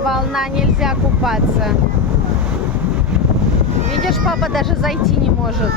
волна, нельзя купаться. Видишь, папа даже зайти не может.